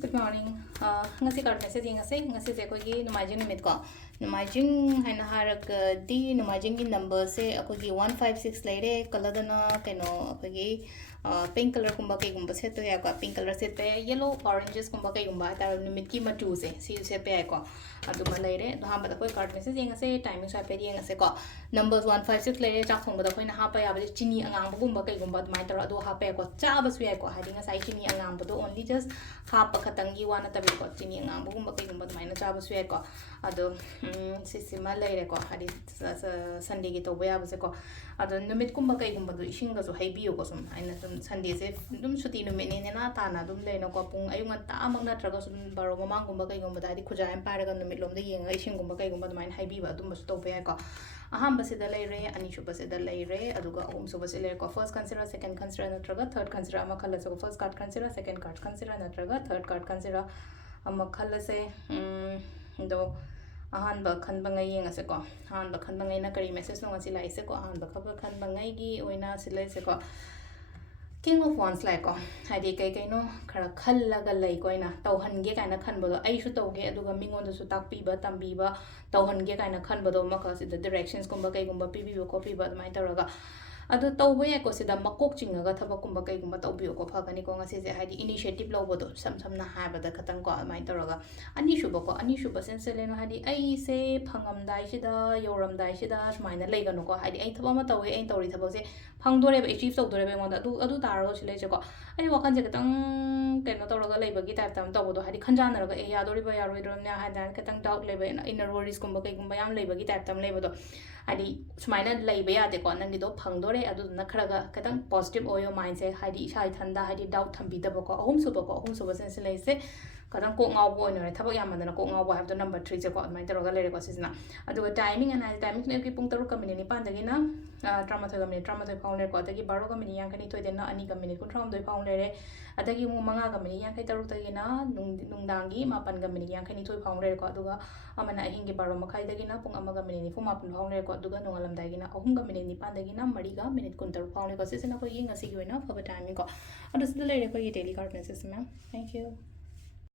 Good morning. Ngasi card message ngasi se koi gi numajing nimit ko. Numajing haina harak di numajing gi number se akoi gi 156 laire kaladana keno akoi gi pink color kumba kai gumba set pe ya ko pink color set pe yellow oranges kumba kai gumba tar nimit ki matu se si set pe ya ko adu ma laire do ha ba koi card message ngase timing sa pe di ngase ko numbers 156 laire chak thong ba koi na ha pa ya ba chini angang ba gumba kai gumba mai tar adu ha pe ko cha ba su ya ko ha di ngasai chini angang ba do only just ha pa khatangi wana tabi ko chini angang ba gumba kai gumba mai na cha ba su ya ko adu sisima laire ko ha di Sunday gi to ba ya ba se ko adu numit kumba kai gumba do ising ga so hai bi ko sum aina Sunday se dum suti numit ne na ta na dum le na ko pung ayung ta amang na traga sum baro mamang gumba kai gumba da di khuja em pa ga numit lom da yenga ising gumba kai gumba mai hai bi ba dum su to ba ko aham ba se da leire ani shu ba se da leire aduga ahum su ba se leire ko first consider second consider na traga third consider ama khala so first card consider second card consider na traga third card consider ama khala se do ahan ba khan ba ngai yenga se ko ahan ba khan ba ngai na kari message no ngasi lai se ko ahan ba khan ba ngai gi oina silai se ko King of Wands like ko hadi kai no khara khallaga lai koina tawhange kaina khanbado ai shu tawge aduga mingon su takpi ba tambi ba tawhange kaina khanbado maka si the directions kumba kai gumba pibi ba copy ba mai taraga adu tawba ya ko sida makok chingaga thabak kumba kai gumba tawbi ko phagani ko ngase je hadi initiative lawbodo samna habada khatang ko mai taraga ani shu ba senseleno hadi ai se phangam dai sida yoram dai sida smaina leigano ko hadi ai thaba ma tawe ai tawri thaba se phangdore ba achieve tawdore ba ngonda adu tarago sile je ko ai wakan je katang keno tawraga leibagi type tam tawbodo hadi khanjana raga e yadori ba yaroi dromna hadan katang doubt leba inner worries kumba kai gumba yam leibagi type tam leibodo hadi smaina leiba yade ko nangi do phangdore adu na kharaga katang positive oil mindset hadi shai thanda hadi doubt thambi da ko ahum su ba sense lai se kadang ko ngau bo ne thaba yamana ko ngau bo have the number 3 je ko mai taraga lere ko sisna adu timing and timing ne ki pung 3 ka minute ni pan dagi na trama thoga minute phone ko dagi 12 ka minute yang kani thoi de na ani ka minute 39 phone lere adagi mu manga ka minute yang kai taruk dagi na nungdangi 8 ka minute yang kani thoi phone lere ko aduga amana ahingi 12 makhai dagi na pung ama ka minute ni fu 8 phone lere ko aduga nongalam dagi na 3 ka minute ni pan dagi na 3 ka minute 13 phone ko sisna ko yinga sigi wena phaba timing ko adu sida lere ko daily card message ma'am thank you